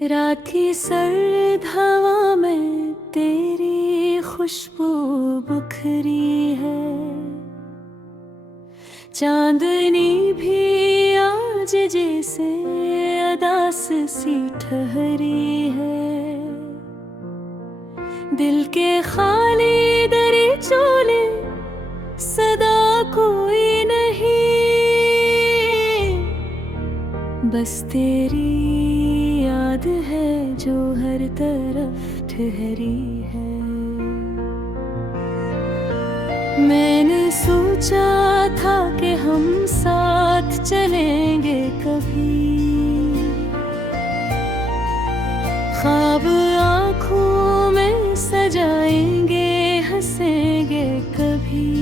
रात की सर्द हवा में तेरी खुशबू बुखरी है। चांदनी भी आज जैसे अदास सी ठहरी है। दिल के खाली दरीचों ने सदा कोई नहीं, बस तेरी याद है जो हर तरफ ठहरी है। मैंने सोचा था कि हम साथ चलेंगे कभी, ख्वाब आँखों में सजाएंगे, हंसेंगे कभी।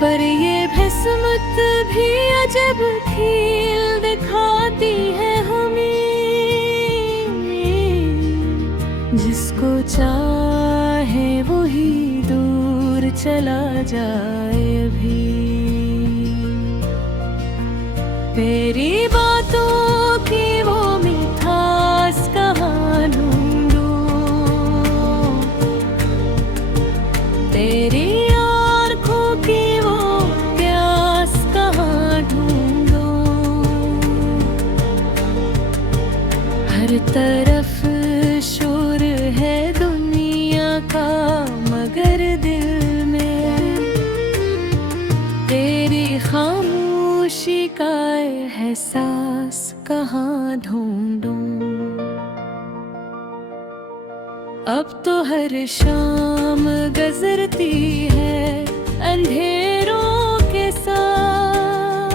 पर ये किस्मत भी अजब खेल दिखाती है हमें, जिसको चाहे वही दूर चला जाए अभी। तेरी बातों की वो मिठास कहाँ ढूंढूं, तेरी आँखों की वो प्यास कहाँ ढूंढूं। हर तरफ शोर है दुनिया का, मगर दिल में तेरी खामोशी का एहसास कहाँ ढूंढूं। अब तो हर शाम गुजरती है अंधेरों के साथ,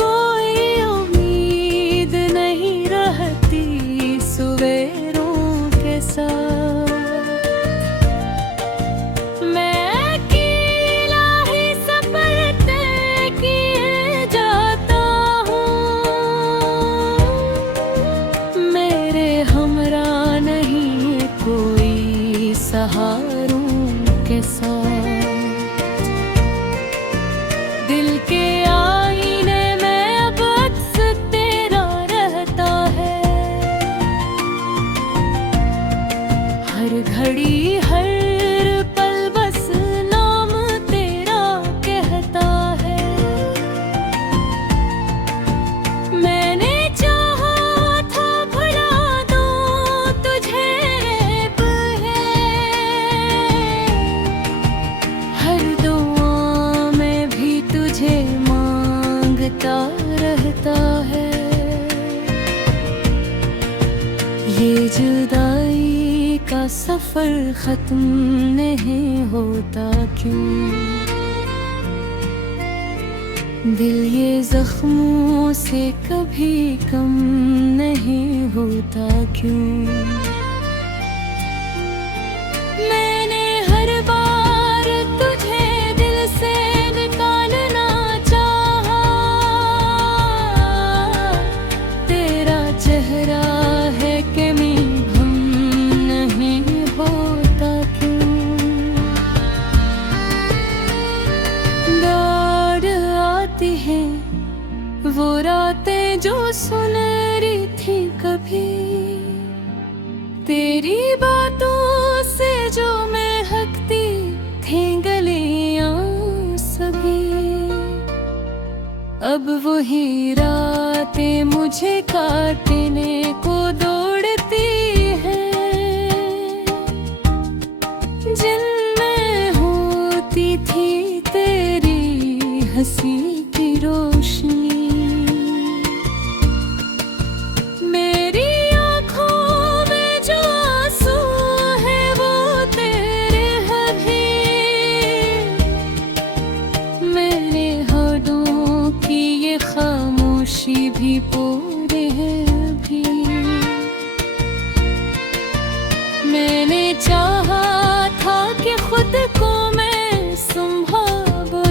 कोई उम्मीद नहीं रहती सवेरों के साथ। मैं अकेला ही सफर तय किए जाता हूँ, मेरे हमरा नहीं कोई सहारों के साथ। दिल के आईने में अब अक्स तेरा रहता है, हर घड़ी हर पल बस नाम तेरा कहता है। मैंने चाहा था भुला दूं तुझे, ऐब है हर दुआ में भी तुझे मांगता रहता है। ये जुदाई का सफर खत्म नहीं होता क्यों, दिल ये जख्मों से कभी कम नहीं होता क्यों। मैंने हर बार तुझे दिल से निकालना चाहा, तेरा चेहरा है कि हम नहीं होता क्यों। दौड़ आती है वो रातें जो सुनहरी थी कभी, तेरी बातों से जो महकती थी गलियां सभी। अब वही रातें मुझे काटने को दौड़ती हैं, जिनमें होती थी तेरी हंसी की रोशनी। मेरी आँखों में जो आंसू है वो तेरे हैं भी, मेरे होठों की ये खामोशी भी पूरी है अभी। मैंने चाहा था कि खुद को मैं संभालूं,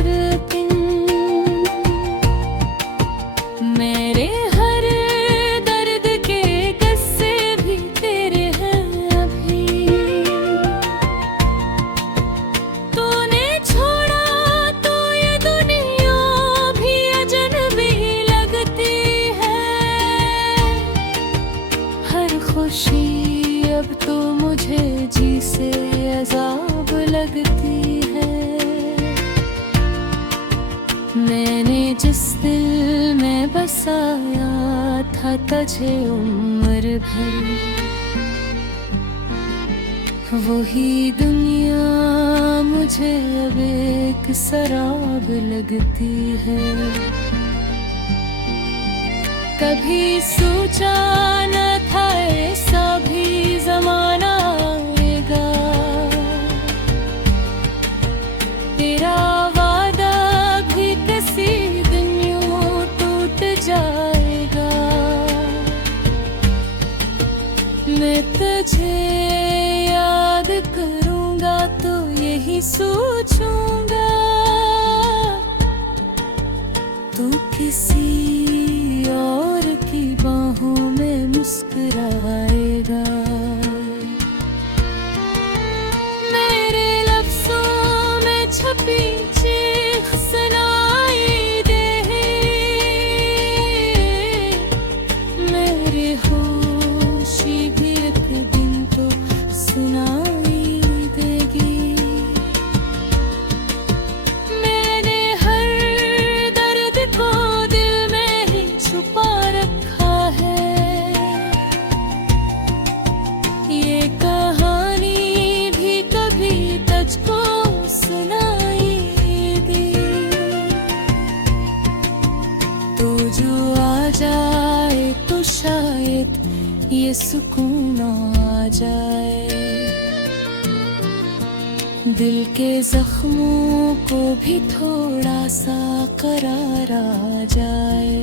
मैंने जिस दिल में बसाया था तुझे उम्र भर, वही दुनिया मुझे अब एक शराब लगती है। कभी सोचा न था ऐसा भी ज़माना आएगा, तेरा वादा भी किसी दिन यूं टूट जाएगा। मैं तुझे याद करूंगा तो यही सोचूंगा, तू किसी और की बाहों में मुस्कुराएगा। मेरे लफ्ज़ों में छपी चीख सुनाई दे, मेरे होशी भी एक दिन तो सुनाई देगी। मैंने हर दर्द को दिल में ही छुपा रखा है, ये कहानी भी कभी तुझको सुनाई दी। तो जो आ जाए तो शायद ये सुकून आ जाए, दिल के जख्मों को भी थोड़ा सा करार आ जाए।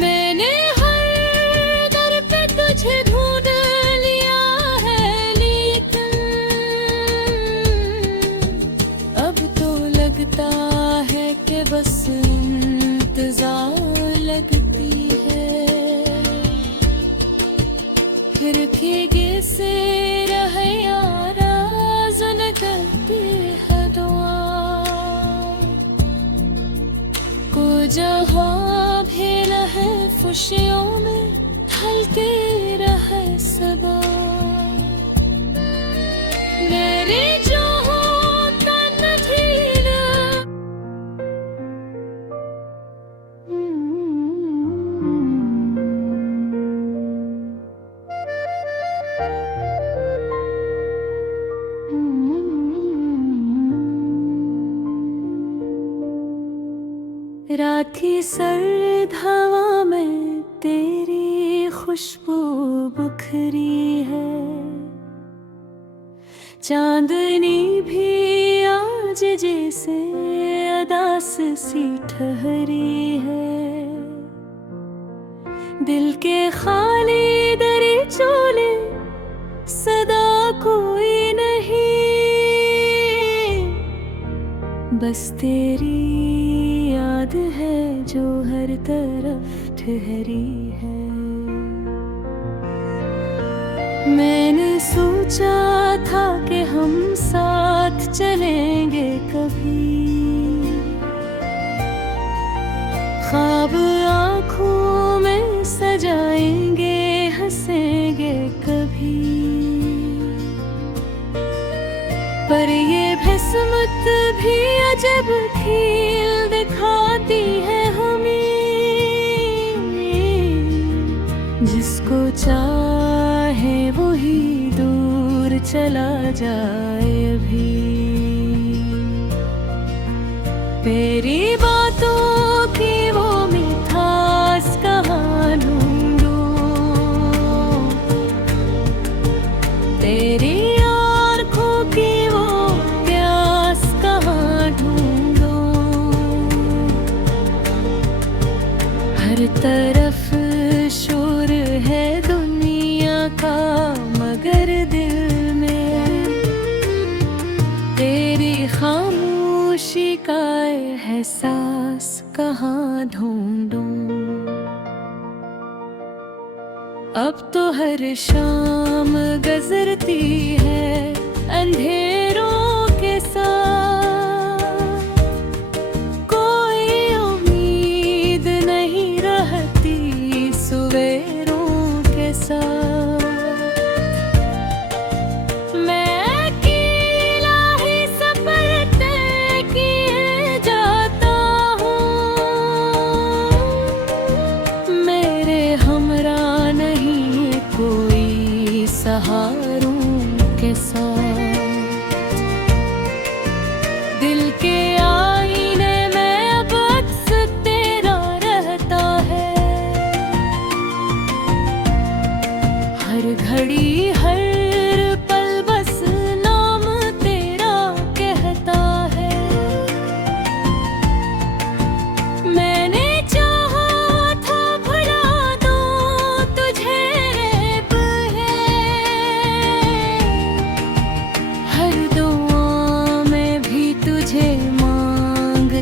मैंने हर दर पे तुझे ढूंढ लिया है, लेकिन अब तो लगता है कि बस इंतजार लगती है। खिड़की से रहे यारा सुन करती है दुआ, को जहाँ भी रहे खुशियों में ढलती रहे सदा। मेरी जो तन ढीला रात की सर्द हवा में तेरी खुशबू बुखरी है, चांदनी भी आज जैसे अदास सी ठहरी है। दिल के खाली दरी चोले सदा कोई नहीं, बस तेरी याद है जो हर तरफ ठहरी है। मैंने सोचा था कि हम साथ चलेंगे कभी, ख्वाब आँखों में सजाएंगे, हंसेंगे कभी। पर ये किस्मत भी अजब खेल दिखाती है हमें, जिसको चाहे वही दूर चला जाए अभी। तेरी बातों की वो मिठास कहाँ ढूंढूं, तेरी आँखों की वो प्यास कहाँ ढूंढूं। हर तरफ शोर है दुनिया का, मगर दिल में तेरी खामोशी का एहसास कहाँ ढूंढूं। अब तो हर शाम गुजरती है अंधेरों के साथ, कोई उम्मीद नहीं रहती सवेरों के साथ। मैं अकेला ही सफर तय किया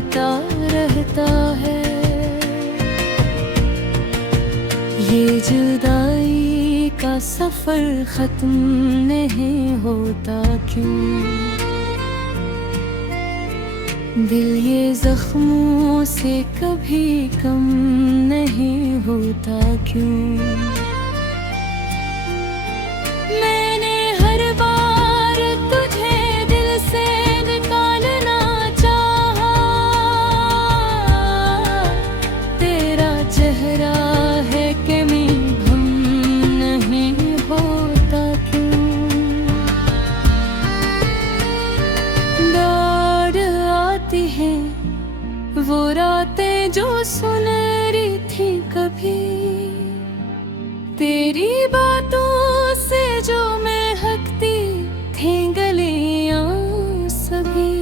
आता रहता है। ये जुदाई का सफर खत्म नहीं होता क्यों? दिल ये जख्मों से कभी कम नहीं होता क्यों? मैंने हर बार तुझे दिल से निकालना चाहा, तेरा चेहरा है कि हम नहीं होता क्यों? दौड़ आती है वो रातें जो सुनहरी थी कभी, तेरी बातों से जो महकती थी गलियां सभी।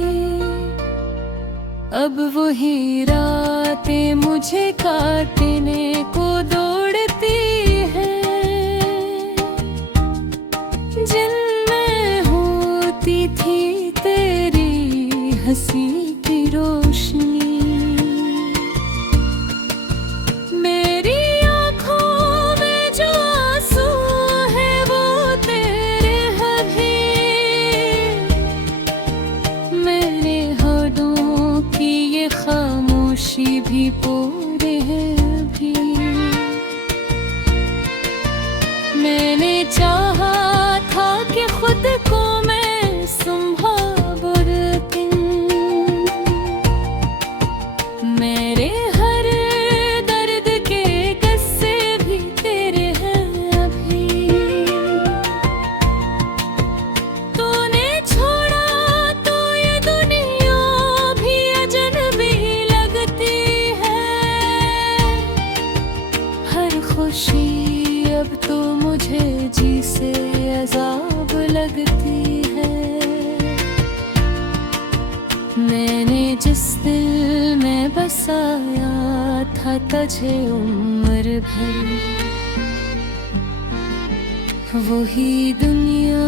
अब वही रातें मुझे काटने को दौड़ती हैं, जिनमें होती थी तेरी हंसी की रोशनी। खामोशी भी पूरे है अभी। मैंने चाहा था कि खुद को मैं संभालूं, लेकिन मेरे हर दर्द के किस्से भी तेरे हैं अभी। तूने छोड़ा तो ये दुनिया भी अजनबी खुशी अब तो मुझे जी से अजाब लगती है। मैंने जिस दिल में बसाया था तुझे उम्र भर, वही दुनिया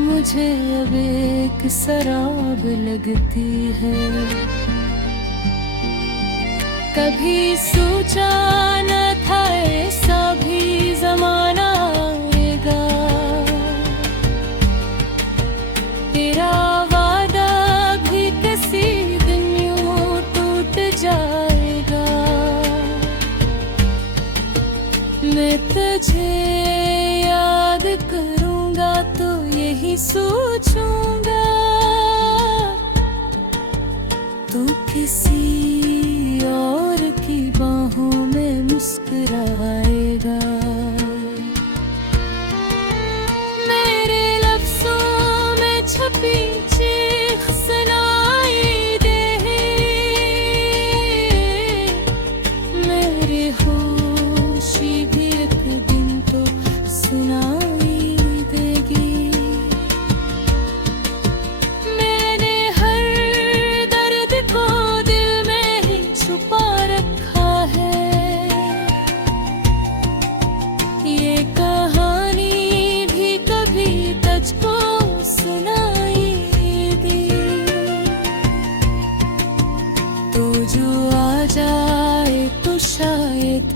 मुझे अब एक सराब लगती है। कभी सोचा न था ऐसा भी ज़माना आएगा, तेरा वादा भी किसी दिन यूं टूट जाएगा। मैं तुझे याद करूँगा तो यही सोचूंगा, तू किसी और की बाहों में मुस्कुराएगा। मेरे लफ्ज़ों में छपी चीख सुनाई दे, मेरे होशी भी एक दिन तो सुनाई देगी। मैंने हर दर्द को दिल में ही छुपा रखा है, ये कहानी भी कभी तुझको सुनाई दी। तो जो आ जाए तो शायद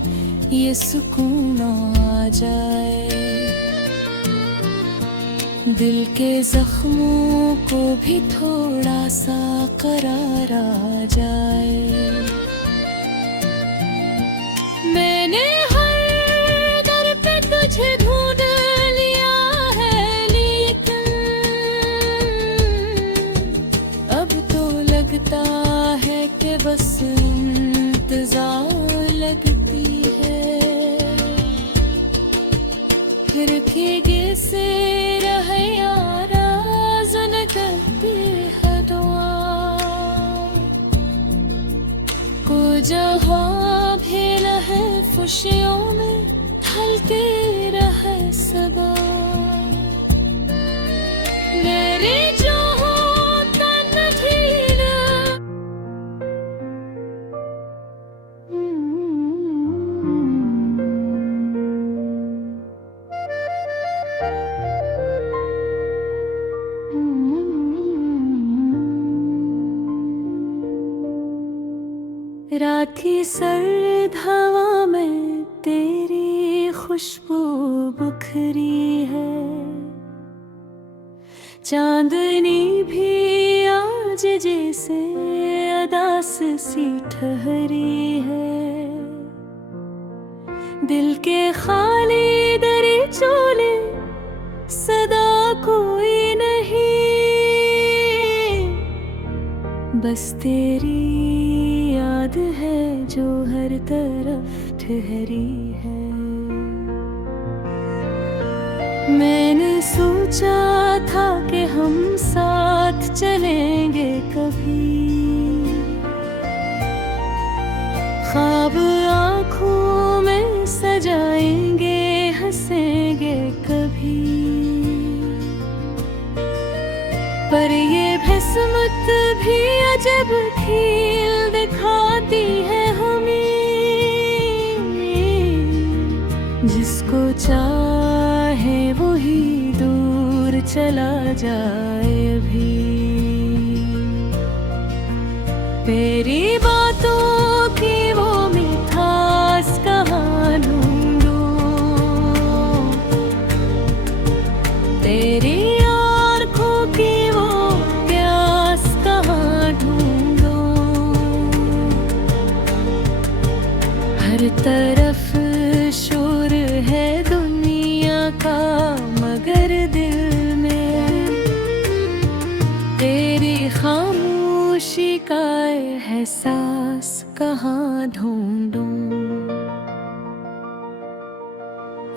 ये सुकून आ जाए, दिल के जख्मों को भी थोड़ा सा करार आ जाए। मैंने हर दर पे तुझे ढूंढ लिया है, लेकिन अब तो लगता है कि बस इंतजार लगती है। फिर भीगे से रहे यारा सुन करती है दुआ, को जहाँ भी रहे खुशियों में ढलती रहे सदा। मेरी जो तन ढीला रात की सर्द हवा में तेरी खुशबू बुखरी है। चांदनी भी आज जैसे अदास सी ठहरी है। दिल के खाली दरी चोले सदा कोई नहीं, बस तेरी याद है जो हर तरफ ठहरी है। मैंने सोचा था कि हम साथ चलेंगे कभी, ख्वाब आँखों में सजाएंगे, हंसेंगे कभी। पर ये किस्मत भी अजब खेल दिखाती है हमें, जिसको चाहे वही दूर चला जाए अभी। तेरी बातों की वो मिठास कहाँ ढूंढूं, तेरी आँखों की वो प्यास कहाँ ढूंढूं। हर तरफ शोर है दुनिया का, मगर दिल में तेरी खामोशी का एहसास कहाँ ढूंढूं।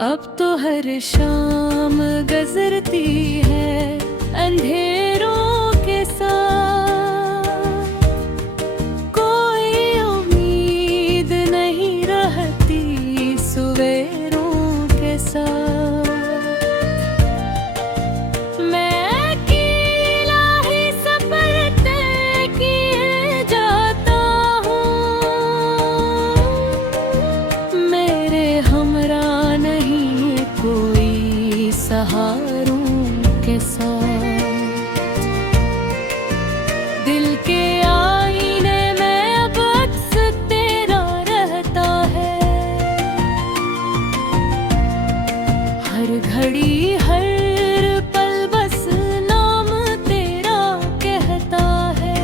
अब तो हर शाम गुजरती है अंधेरों के साथ, कोई उम्मीद नहीं रहती सवेरों के साथ। मैं अकेला ही सफर तय किए जाता हूँ, मेरे हमरा नहीं कोई सहारों के साथ। दिल के आईने में अब अक्स तेरा रहता है, हर घड़ी हर पल बस नाम तेरा कहता है।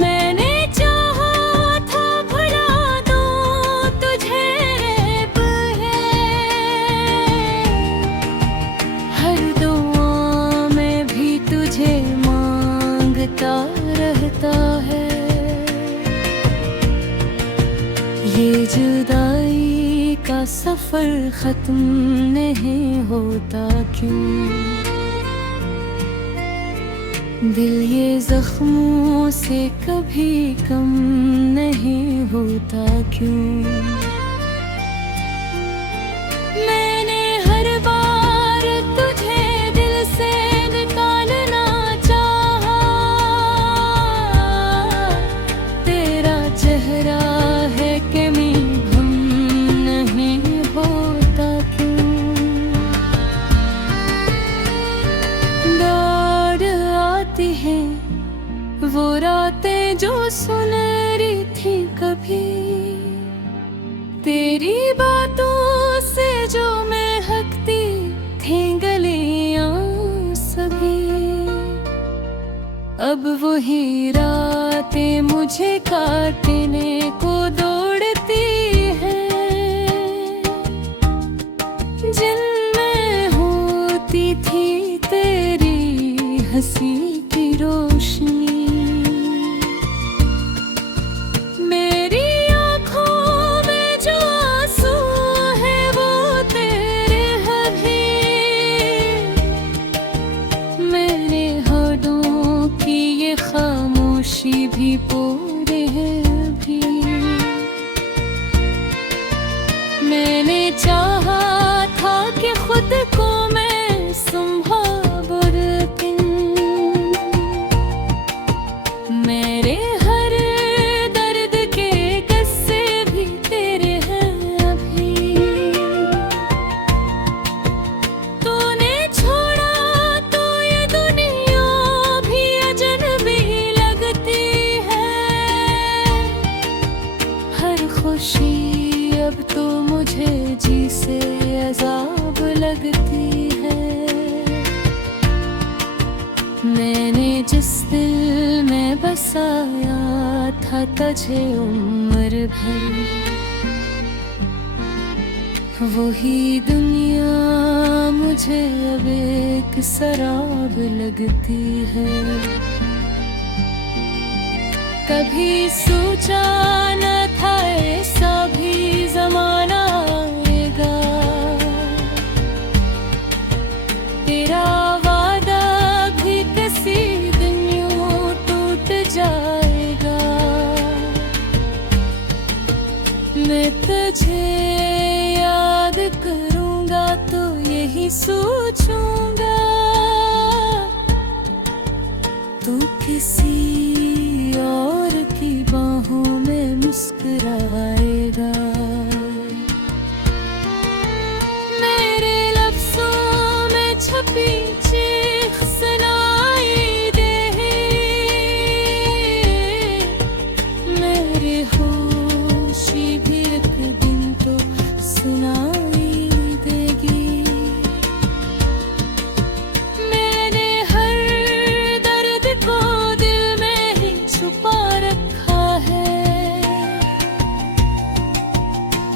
मैंने चाहा था भुला दूं तुझे, रेब है हर दुआ में भी तुझे मांगता रहता है। ये जुदाई का सफर खत्म नहीं होता क्यों, दिल ये जख्मों से कभी कम नहीं होता क्यों। मैंने हर बार तुझे दिल से निकालना चाहा, तेरा चेहरा है कि मैं गम नहीं होता क्यों। दौड़ आती है वो रातें जो सुनहरी थी कभी, तेरी बातों से जो महकती थी गलियां सभी। अब वही रातें मुझे काटने को दौड़ती हैं, जिनमें होती थी तेरी हंसी की रोशनी। मेरी आँखों में जो आंसू है वो तेरे अभी, मेरे होठों की ये खामोशी भी पूरे है अभी। मैंने चाहा था कि खुद को मैं संभालूं, लेकिन मेरे हर दर्द के किस्से भी तेरे हैं अभी। तूने छोड़ा तो ये दुनिया भी अजनबी लगती है। दिल में बसाया था तुझे उम्र भर, वही दुनिया मुझे अब एक शराब लगती है। कभी सोचा न था ऐसा भी ज़माना आएगा, तेरा वादा भी किसी दिन यूं टूट जाएगा। मैं तुझे याद करूँगा तो यही सोचूंगा, तू किसी और की बाहों में मुस्कुराएगा। मेरे लफ्ज़ों में छपी चीख सुनाई दे, मेरे होशी भी एक दिन तो सुनाई देगी। मैंने हर दर्द को दिल में ही छुपा रखा है,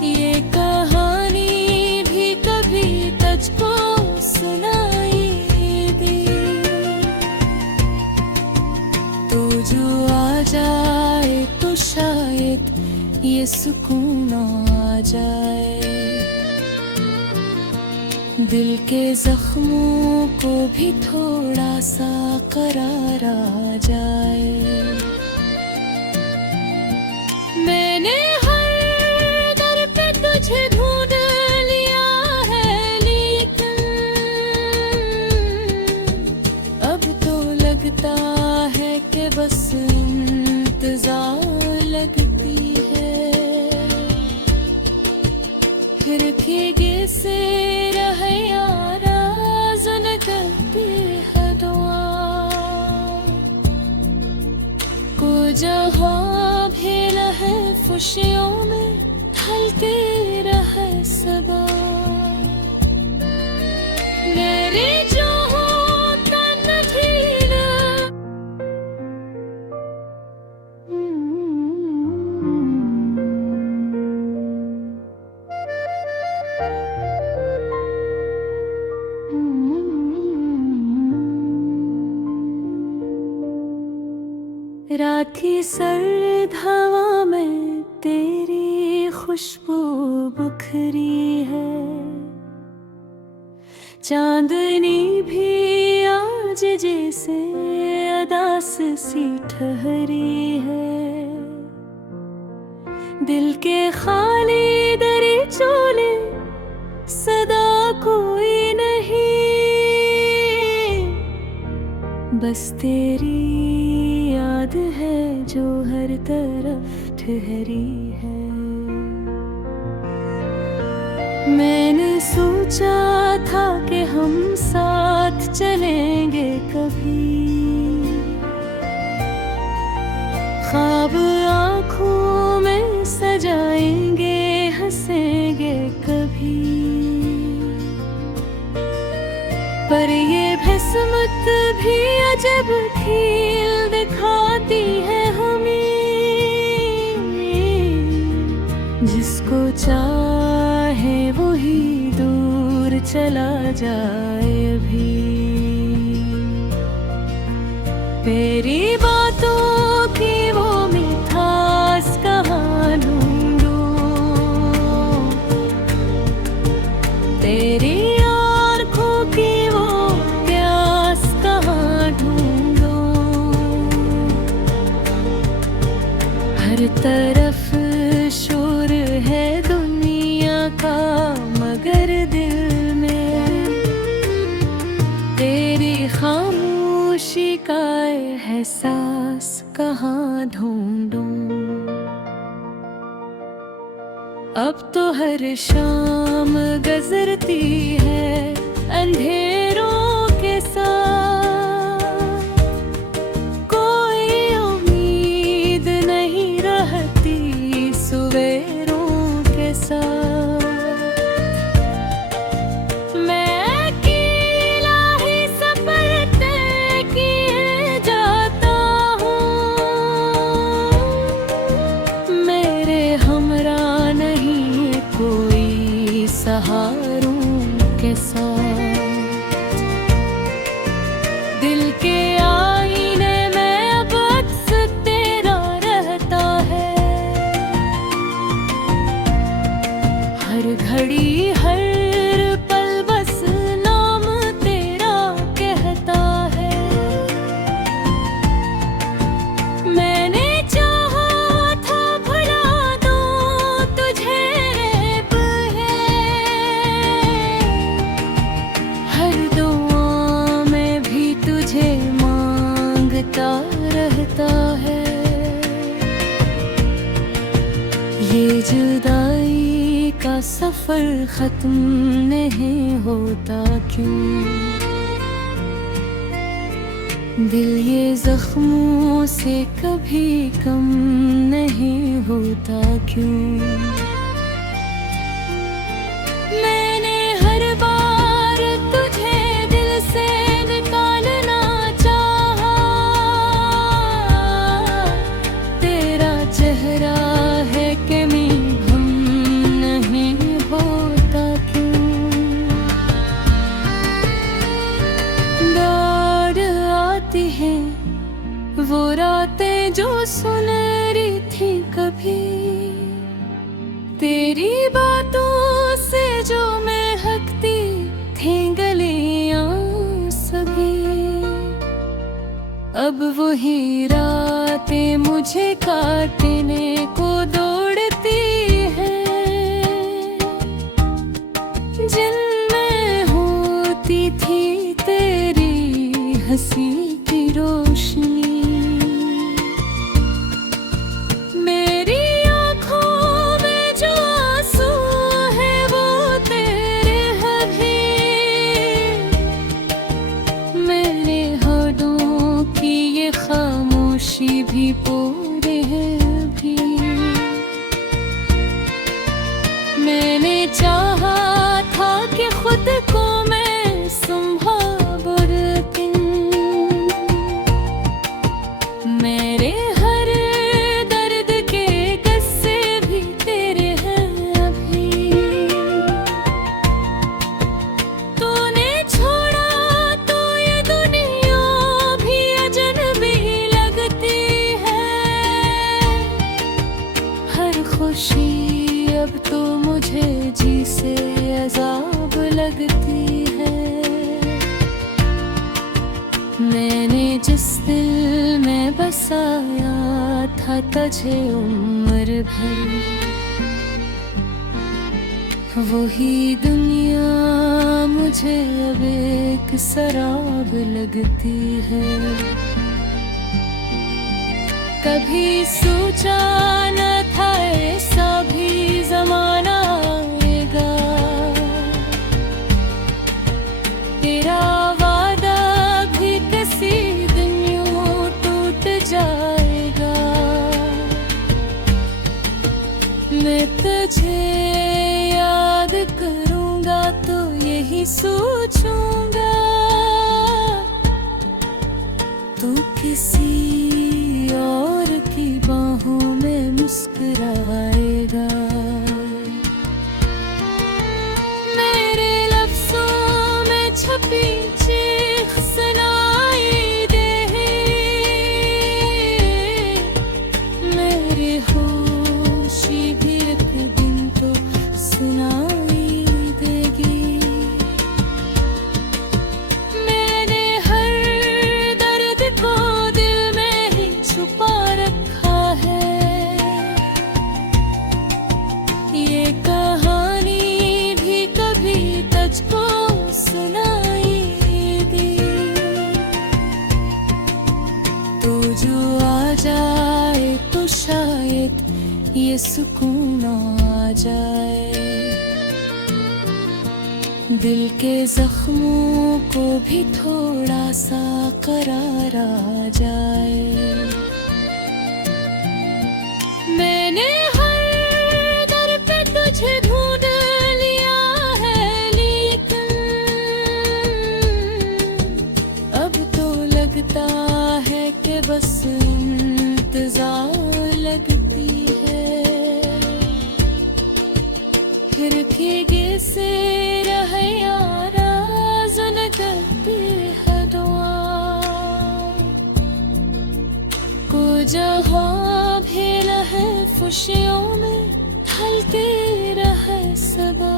ये कहानी भी कभी तुझको सुनाई दी। तो जो आ जाए तो शायद ये सुकून आ जाए, दिल के जख्मों को भी थोड़ा सा करार आ जाए। मैंने हर दर पे तुझे ढूंढ लिया है, लेकिन अब तो लगता है कि बस इंतजार लगती है। फिर भीगे से रहे यारा सुन करती है दुआ, को जहाँ भी रहे खुशियों में ढलती रहे सदा। मेरी जो तन ढीला रात की सर्द हवा में तेरी खुशबू बुखरी है, चांदनी भी आज जैसे अदास सी ठहरी है। दिल के खाली दरीचों सदा कोई नहीं, बस तेरी याद है जो हर तरफ ठहरी है। मैंने सोचा था कि हम साथ चलेंगे कभी, ख्वाब आँखों में सजाएंगे, हंसेंगे कभी। पर ये किस्मत भी अजब खेल दिखाती है हमें, जिसको चाहे वही दूर चला जाए अभी। तेरी बातों की वो मिठास कहाँ ढूंढूं, तेरी आँखों की वो प्यास कहाँ ढूंढूं। हर तरफ शोर है दुनिया का, मगर दिल में तेरी खामोशी का एहसास कहाँ ढूंढूं। अब तो हर शाम गुजरती है अंधेरों के साथ, कोई उम्मीद नहीं रहती सवेरों के साथ। मैं अकेला ही सफर तय किए जाता रहता है। ये जुदाई का सफर खत्म नहीं होता क्यों? दिल ये जख्मों से कभी कम नहीं होता क्यों? मैंने हर बार तुझे दिल से निकालना चाहा, तेरा चेहरा है कि मैं हम नहीं होता क्यों? दौड़ आती है वो रातें जो सुनहरी थी कभी, तेरी बातों से जो महकती थी गलियां सभी। अब वही रातें मुझे काटने को दौड़ती हैं, जिनमें होती थी तेरी हंसी की रोशनी। खामोशी भी पूरे है भी, मैंने चाहा था कि खुद को मैं संभालूं, लेकिन मेरे हर दर्द के किस्से भी तेरे हैं अभी। तूने छोड़ा तो ये दुनिया भी अजनबी लगती है, हर खुशी अब तो मुझे जी से अजाब लगती है। मैंने जिस दिल में बसाया था तुझे उम्र भर, वही दुनिया मुझे अब एक शराब लगती है। कभी सोचा न था ऐसा भी जमाना आएगा, तेरा वादा भी किसी दिन यूं टूट जाएगा। मैं तुझे याद करूंगा तो यही सोचूंगा, तू किसी और की बाहों में मुस्कुराएगा। मेरे लफ्ज़ों में छपी चीख सुनाई दे, मेरे होशी भी एक दिन तो सुनाई देगी। मैंने हर दर्द को दिल में ही छुपा रखा है, ये कहानी भी कभी तुझको सुनाई दी। तो जो आ जाए तो शायद ये सुकून आ जाए, दिल के जख्मों को भी थोड़ा सा करार आ जाए। मैंने हर दर पे तुझे ढूंढ लिया है, लेकिन अब तो लगता है कि बस इंतजार लगती है। खिड़की से रहे यारा सुन करती है दुआ, को जहाँ भी रहे खुशियों में ढलती रहे सबा।